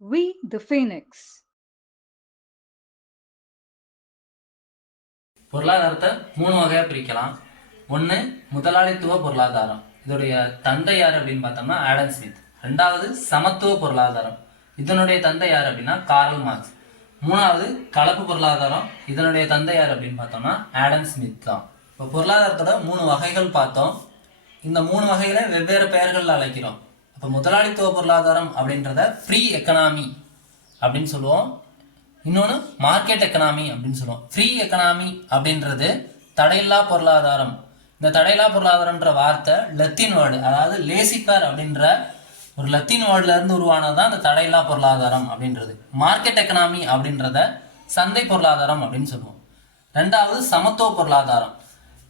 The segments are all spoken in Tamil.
We the Phoenix. பொருளாதாரத்தை மூணு வகையாக பிரிக்கலாம். ஒன்று முதலாளித்துவ பொருளாதாரம். இதோடைய தந்தை யார் அப்படின்னு பார்த்தோம்னா ஆடம் ஸ்மித். ரெண்டாவது சமத்துவ பொருளாதாரம். இதனுடைய தந்தை யார் அப்படின்னா கார்ல் மார்க்ஸ். மூணாவது கலப்பு பொருளாதாரம். இதனுடைய தந்தை யார் அப்படின்னு பார்த்தோம்னா ஆடம் ஸ்மித் தான். இப்போ பொருளாதாரத்தோட மூணு வகைகள் பார்த்தோம். இந்த மூணு வகைகளை வெவ்வேறு பெயர்கள் அழைக்கிறோம். இப்போ முதலாளித்துவ பொருளாதாரம் அப்படின்றத ஃப்ரீ எக்கனாமி அப்படின்னு சொல்லுவோம். இன்னொன்று மார்க்கெட் எக்கனாமி அப்படின்னு சொல்லுவோம். ஃப்ரீ எக்கனாமி அப்படின்றது தடையில்லா பொருளாதாரம். இந்த தடையில்லா பொருளாதாரம்ன்ற வார்த்தை லத்தீன் வேர்டு அதாவது லேசிஃபர் அப்படின்ற ஒரு லத்தீன் வேர்டுலேருந்து உருவானது தான் இந்த தடையில்லா பொருளாதாரம் அப்படின்றது. மார்க்கெட் எக்கனாமி அப்படின்றத சந்தை பொருளாதாரம் அப்படின்னு சொல்லுவோம். ரெண்டாவது சமத்துவ பொருளாதாரம்.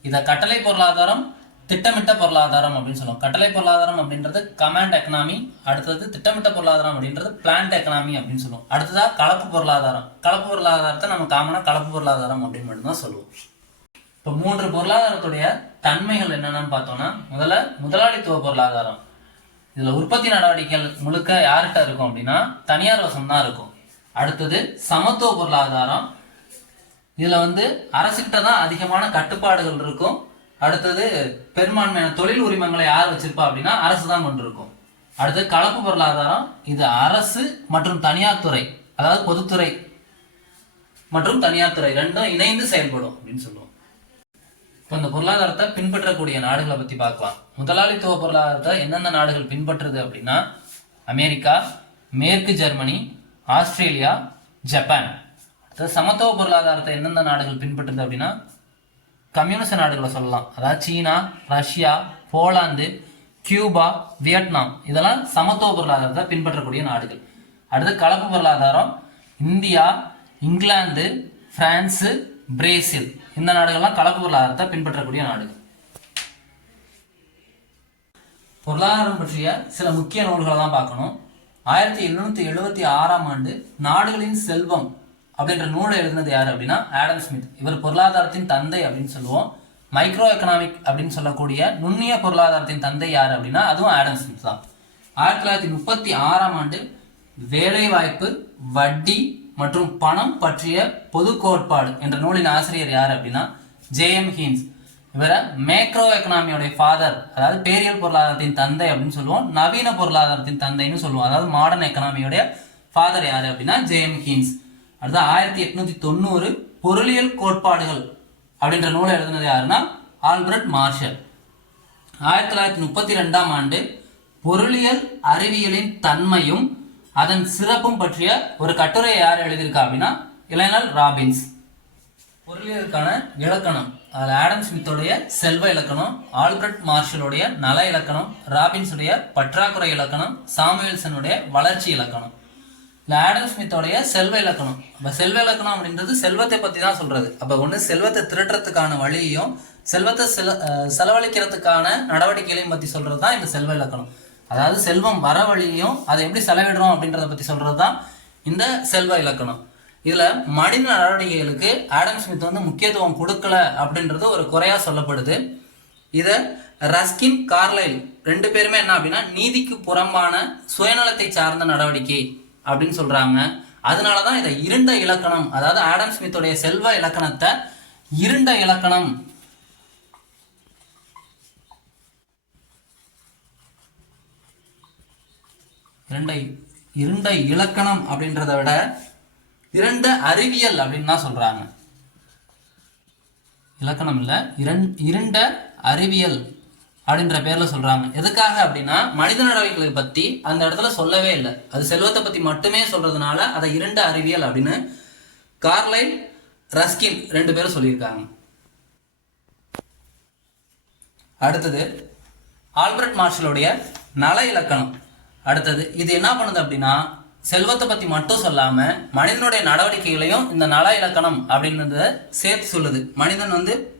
இதை கட்டளை பொருளாதாரம் திட்டமிட்ட பொருளாதாரம் அப்படின்னு சொல்லுவோம். கட்டளை பொருளாதாரம் அப்படின்றது கமாண்ட் எக்கனாமி அடுத்தது திட்டமிட்ட பொருளாதாரம் அப்படின்றது பிளான்ட் எக்கனாமி அப்படின்னு சொல்லுவோம். அடுத்ததா கலப்பு பொருளாதாரம். கலப்பு பொருளாதாரத்தை நம்ம காமனா கலப்பு பொருளாதாரம் அப்படின்னு மட்டும்தான் சொல்லுவோம். இப்போ மூன்று பொருளாதாரத்துடைய தன்மைகள் என்னென்னு பார்த்தோம்னா முதல்ல முதலாளித்துவ பொருளாதாரம். இதில் உற்பத்தி நடவடிக்கைகள் முழுக்க யார்கிட்ட இருக்கும் அப்படின்னா தனியார் வசம்தான் இருக்கும். அடுத்தது சமத்துவ பொருளாதாரம். இதில் வந்து அரசுகிட்ட தான் அதிகமான கட்டுப்பாடுகள் இருக்கும். அடுத்தது பெரும்பான்மையான தொழில் உரிமங்களை யார் வச்சிருப்பா அப்படின்னா அரசு தான் கொண்டிருக்கும். அடுத்தது கலப்பு பொருளாதாரம் இது அரசு மற்றும் தனியார் துறை அதாவது பொதுத்துறை மற்றும் தனியார் துறை ரெண்டும் இணைந்து செயல்படும் அப்படின்னு சொல்லுவோம். இப்போ இந்த பொருளாதாரத்தை பின்பற்றக்கூடிய நாடுகளை பத்தி பார்க்கலாம். முதலாளித்துவ பொருளாதாரத்தை எந்தெந்த நாடுகள் பின்பற்றுது அப்படின்னா அமெரிக்கா மேற்கு ஜெர்மனி ஆஸ்திரேலியா ஜப்பான். அடுத்தது சமத்துவ பொருளாதாரத்தை எந்தெந்த நாடுகள் பின்பற்றுது அப்படின்னா கம்யூனிஸ்ட் நாடுகளை சொல்லலாம். அதாவது China Russia Poland Cuba Vietnam. இதெல்லாம் சமத்துவ பொருளாதாரத்தை பின்பற்றக்கூடிய நாடுகள். அடுத்து கலப்பு பொருளாதாரம் இந்தியா இங்கிலாந்து பிரான்ஸு பிரேசில். இந்த நாடுகள்லாம் கலப்பு பொருளாதாரத்தை பின்பற்றக்கூடிய நாடுகள். பொருளாதாரம் பற்றிய சில முக்கிய நூல்களை தான் பார்க்கணும். ஆயிரத்தி எழுநூற்றி எழுபத்தி ஆறாம் ஆண்டு நாடுகளின் செல்வம் அப்படின்ற நூலை எழுதினது யார் அப்படின்னா ஆடம் ஸ்மித். இவர் பொருளாதாரத்தின் தந்தை அப்படின்னு சொல்லுவோம். மைக்ரோ எக்கனாமிக் அப்படின்னு சொல்லக்கூடிய நுண்ணிய பொருளாதாரத்தின் தந்தை யார் அப்படின்னா அதுவும் ஆடம் ஸ்மித் தான். ஆயிரத்தி தொள்ளாயிரத்தி முப்பத்தி ஆறாம் ஆண்டு வேலைவாய்ப்பு வட்டி மற்றும் பணம் பற்றிய பொது கோட்பாடு என்ற நூலின் ஆசிரியர் யார் அப்படின்னா ஜேஎம் ஹீன்ஸ். இவரை மேக்ரோ எக்கனாமியோடைய ஃபாதர் அதாவது பேரியல் பொருளாதாரத்தின் தந்தை அப்படின்னு சொல்லுவோம். நவீன பொருளாதாரத்தின் தந்தைன்னு சொல்லுவோம். அதாவது மாடர்ன் எக்கனாமியோடைய ஃபாதர் யார் அப்படின்னா ஜேஎம் ஹீன்ஸ். அடுத்து ஆயிரத்தி எட்நூத்தி தொண்ணூறு பொருளியல் கோட்பாடுகள் அப்படின்ற நூலை எழுதினது யாருன்னா? Albert Marshall. ஆயிரத்தி தொள்ளாயிரத்தி முப்பத்தி ரெண்டாம் ஆண்டு பொருளியல் அறிவியலின் தன்மையும் அதன் சிறப்பும் பற்றிய ஒரு கட்டுரையை யார் எழுதியிருக்கா அப்படின்னா? இளைஞர் ராபின்ஸ். பொருளியலுக்கான இலக்கணம் அதில் ஆடம் ஸ்மித்தோடைய செல்வ இலக்கணம் ஆல்பர்ட் மார்ஷலுடைய நல இலக்கணம் ராபின்ஸுடைய பற்றாக்குறை இலக்கணம் சாமுவேல்சனுடைய வளர்ச்சி இலக்கணம். இல்லை ஆடம் ஸ்மித்தோடைய செல்வ இலக்கணம். அப்போ செல்வ இலக்கணம் அப்படின்றது செல்வத்தை பற்றி தான் சொல்கிறது அப்போ ஒன்று செல்வத்தை திருட்டுறதுக்கான வழியையும் செல்வத்தை செல செலவழிக்கிறதுக்கான நடவடிக்கைகளையும் பற்றி சொல்கிறது தான் இந்த செல்வ இலக்கணம். அதாவது செல்வம் வர வழியையும் அதை எப்படி செலவிடுறோம் அப்படின்றத பற்றி சொல்கிறது தான் இந்த செல்வ இலக்கணம். இதில் மனித நடவடிக்கைகளுக்கு ஆடம் ஸ்மித் வந்து முக்கியத்துவம் கொடுக்கல அப்படின்றது ஒரு குறையாக சொல்லப்படுது. இதை ரஸ்கின் கார்லைல் ரெண்டு பேருமே என்ன அப்படின்னா நீதிக்கு புறம்பான சுயநலத்தை சார்ந்த நடவடிக்கை. அப்படின்னு சொல்றாங்க. அதனால தான் இதை இருண்ட இலக்கணம் அதாவது ஆடம் ஸ்மித்துடைய செல்வ இலக்கணத்தை இருண்ட இலக்கணம். இருண்ட இருண்ட இலக்கணம் அப்படின்றத விட இரண்ட அறிவியல் அப்படின்னு தான் சொல்றாங்க. இலக்கணம் இல்ல இரண் இருண்ட அறிவியல். அப்படின்ற பேர்ல சொல்றாங்க. எதுக்காக அப்படின்னா மனித நடவடிக்கைகளை பத்தி அந்த இடத்துல சொல்லவே இல்லை. அது செல்வத்தை பத்தி மட்டுமே சொல்றதுனால அதை இரண்டு அறிவியல் அப்படின்னு கார்லைன் ரஸ்கின் ரெண்டு பேரும் சொல்லியிருக்காங்க. அடுத்தது ஆல்பர்ட் மார்ஷலுடைய நல இலக்கணம். அடுத்தது இது என்ன பண்ணுது அப்படின்னா செல்வத்தை பத்தி மட்டும் சொல்லாம மனிதனுடைய நடவடிக்கைகளையும் இந்த நல இலக்கணம் அப்படின்றத சேர்த்து சொல்லுது. மனிதன் வந்து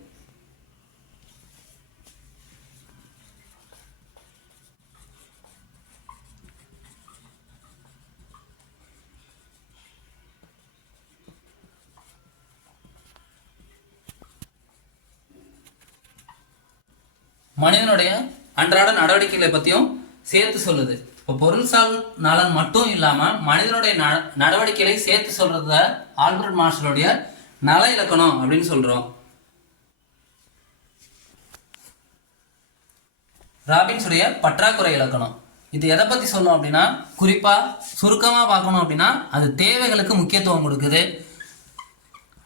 மனிதனுடைய அன்றாட நடவடிக்கைகளை பத்தியும் சேர்த்து சொல்லுது. இப்போ பொருள்சால் நலன் மட்டும் இல்லாம மனிதனுடைய ந- நடவடிக்கைகளை சேர்த்து சொல்றத ஆல்பர்ட் மார்ஷலுடைய நல இலக்கணம் அப்படின்னு சொல்றோம். ராபின்ஸுடைய பற்றாக்குறை இலக்கணம். இது எதை பத்தி சொல்லணும் அப்படின்னா குறிப்பா சுருக்கமா பார்க்கணும் அப்படின்னா அது தேவைகளுக்கு முக்கியத்துவம் கொடுக்குது.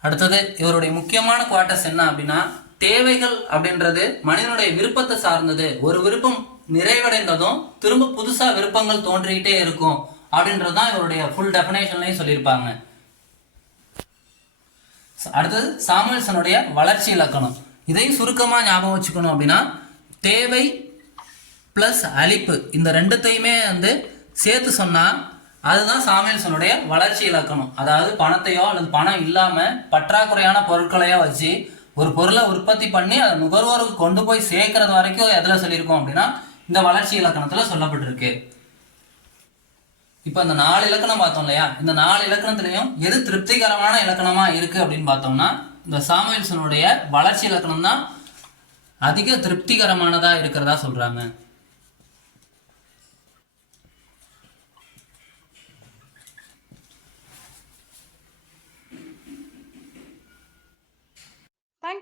அடுத்தது இவருடைய முக்கியமான குவார்ட்டர்ஸ் என்ன அப்படின்னா தேவைகள் அப்படின்றது மனிதனுடைய விருப்பத்தை சார்ந்தது. ஒரு விருப்பம் நிறைவடைந்ததும் திரும்ப புதுசா விருப்பங்கள் தோன்றிக்கிட்டே இருக்கும் அப்படின்றது தான் இவருடைய ஃபுல் டெஃபினேஷன்லையும் சொல்லியிருப்பாங்க. அடுத்தது சாமுவேல்சனுடைய வளர்ச்சி இலக்கணம். இதையும் சுருக்கமாக ஞாபகம் வச்சுக்கணும் அப்படின்னா தேவை ப்ளஸ் அழிப்பு. இந்த ரெண்டுத்தையுமே வந்து சேர்த்து சொன்னால் அதுதான் சாமுவேல்சனுடைய வளர்ச்சி இலக்கணம். அதாவது பணத்தையோ அல்லது பணம் இல்லாமல் பற்றாக்குறையான பொருட்களையோ வச்சு ஒரு பொருளை உற்பத்தி பண்ணி அதை நுகர்வோருக்கு கொண்டு போய் சேர்க்கறது வரைக்கும் எதில் சொல்லியிருக்கோம் அப்படின்னா இந்த வளர்ச்சி இலக்கணத்தில் சொல்லப்பட்டிருக்கு. இப்போ இந்த நாலு இலக்கணம் பார்த்தோம் இல்லையா? இந்த நாலு இலக்கணத்துலையும் எது திருப்திகரமான இலக்கணமாக இருக்குது அப்படின்னு பார்த்தோம்னா இந்த சாமுவேல்சனுடைய வளர்ச்சி இலக்கணம் தான் அதிக திருப்திகரமானதாக இருக்கிறதா சொல்கிறாங்க